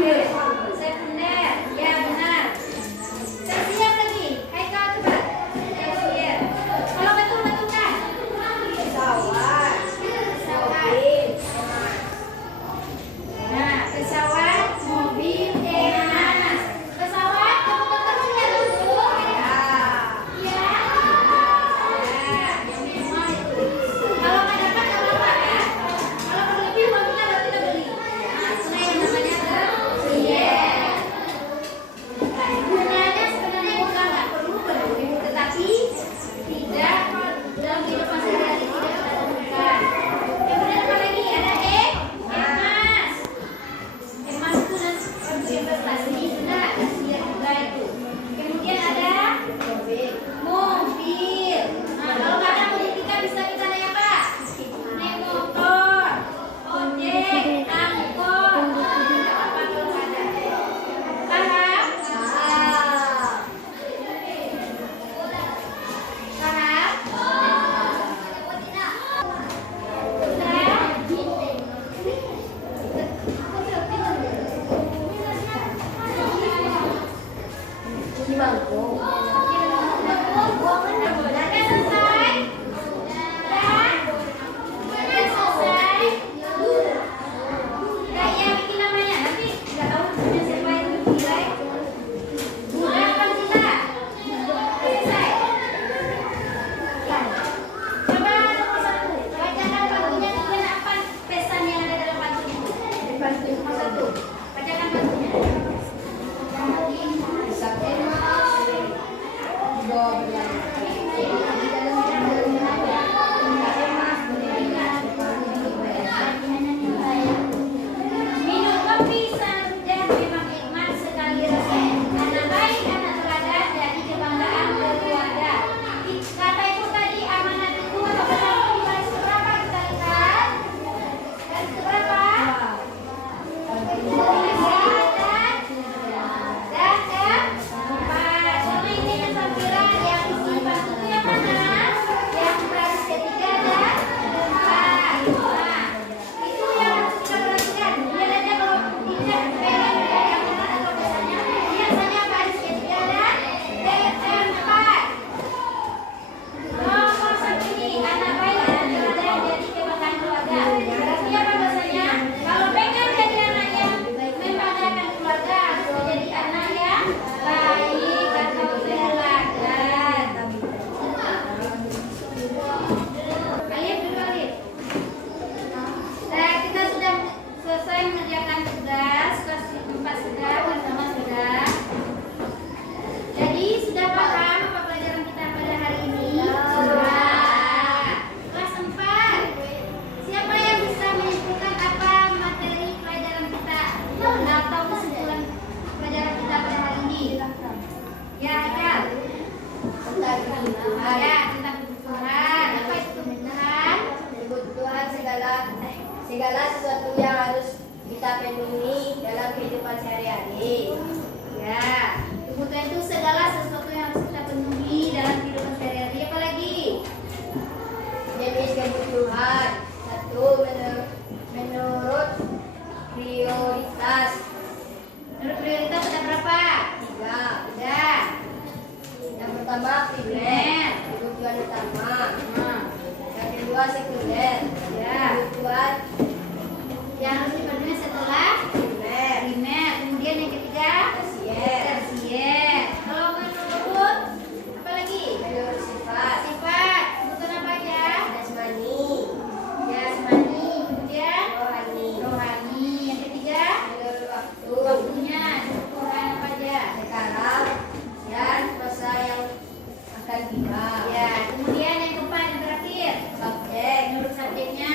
Sekunder, ya benar. Tersier lagi. Haikal coba. Tersier. Kalau betul-betulkan. Pesawat. Pesawat. Nah, pesawat, mobil, nanas. Pesawat, kamu betul-betulnya dulu. Ya. Ya. Ya, yang minimal itu. Kalau nggak dapat nggak apa-apa ya. Kalau berlebih uang kita baru kita beli. Nah, itu yang namanya tersier. Gunanya sebenarnya bukan nggak perlu berburu, tetapi tidak dalam kehidupan sehari-hari tidak kita temukan. Kemudian apa lagi? Ada emas. Emas itu nanti untuk investasi sudah tersier juga itu. Kemudian ada mobil. Nah, kalau nggak ada mobil kita bisa kita naik apa? Naik motor, ojek, angkot. Nggak apa-apa kalau nggak ada. Paham? Paham? Cimangku. Udah selesai? Udah selesai? Kayak bikin namanya, tapi nggak tahu punya siapa itu nilai. Udah Pancila? Selesai? Coba nomor 1, bacakan pantunya kemudian apa pesan yang ada dalam pantun itu? Pantun nomor 1, bacakan pantunnya. Minum kopi dan memang nikmat sekali rasanya. Anak baik, anak teladan, jadi kebanggaan keluarga. Kata itu tadi amanat itu apabila di baris keberapa kita lihat? Baris keberapa? Dan keempat. Sama ini kesampiran yang isi pantun yang mana? Yang baris ketiga dan keempat. Nah, itu yang harus kita perhatikan. Biasanya kalau tidak beda yang benar atau biasanya baris ketiga dan keempat. Nomor 1 ini anak baik, anak teladan, jadi kebanggaan keluarga. Berarti apa bahasanya? Kalau pengen jadi anak yang membanggakan keluarga, harus menjadi anak yang baik atau teladan. Alif dulu Alif. Nah, kita sudah selesai mengerjakan tugas kelas 4 sudah, bersama sudah. Jadi sudah paham apa pelajaran kita pada hari ini? Sudah. Kelas 4. Siapa yang bisa menyimpulkan apa materi pelajaran kita atau kesimpulan pelajaran kita pada hari ini? Ya, ya. Ya, tentang kebutuhan. Apa itu kebutuhan? Kebutuhan segala sesuatu yang harus kita penuhi dalam kehidupan sehari-hari. Ya, kebutuhan itu segala sesuatu yang harus kita penuhi dalam kehidupan sehari-hari. Apa lagi? Jenis kebutuhan. 1. Menurut prioritas. Menurut prioritas ada berapa? 3. Ada. Yang pertama primer, kebutuhan utama. Nah, Yang kedua sekunder, ya. kebutuhan Yang harus dipenuhi setelah primer, primer. Kemudian yang ketiga tersier. tersier. Kalau menurut apa lagi? Menurut sifat, Sifat. Kebutuhan apa aja? jasmani, Jasmani. Kemudian rohani. rohani. Yang ketiga Menurut waktu, waktunya. Kebutuhan apa aja? sekarang dan masa yang akan tiba. Ya. Kemudian yang keempat yang terakhir. Subjek, Menurut subjeknya.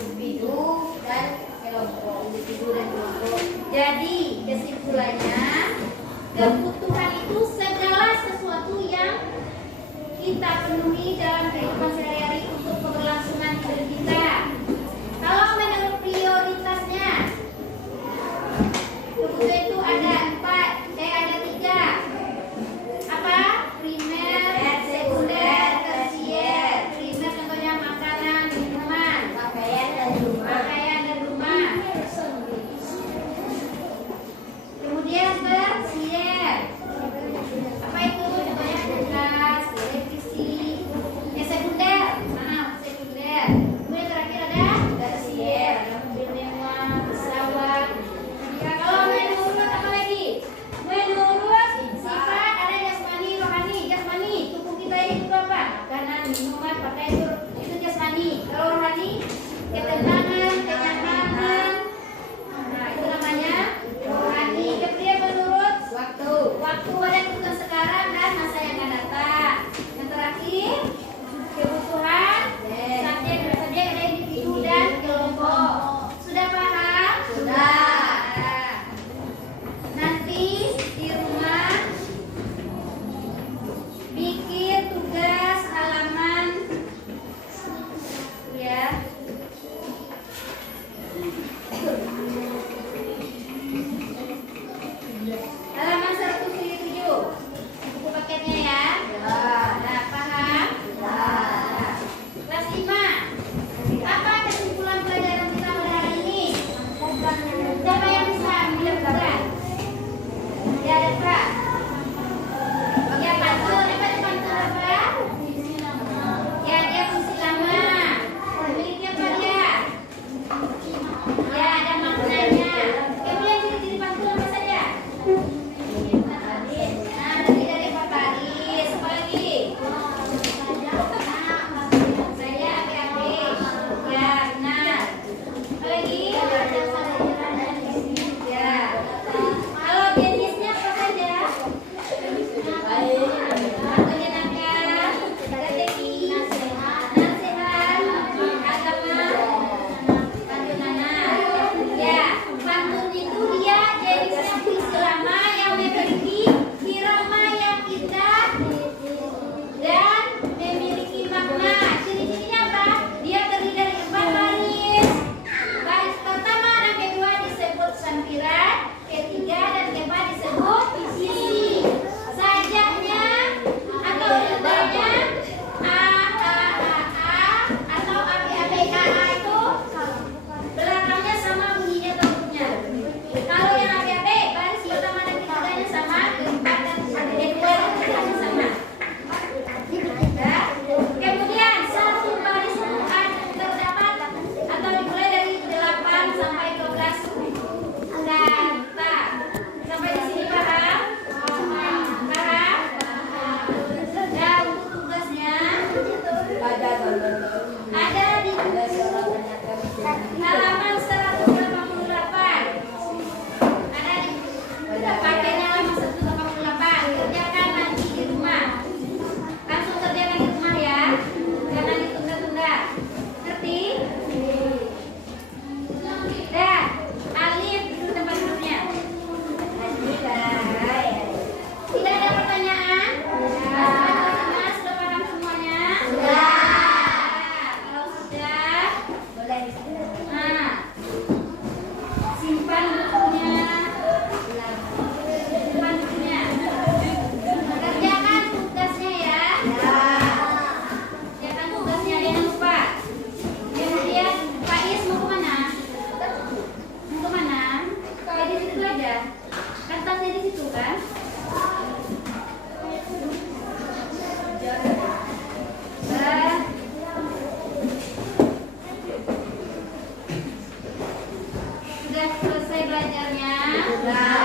individu dan kelompok. Jadi kesimpulannya, kebutuhan itu segala sesuatu yang kita penuhi dalam kehidupan sehari-hari untuk keberlangsungan hidup kita. Kalau menurut prioritasnya, kebutuhan itu ada 3. Apa? Primer, sekunder, tersier. Primer contohnya makanan, minuman, Pakaian dan rumah. pakaian dan rumah. Tugas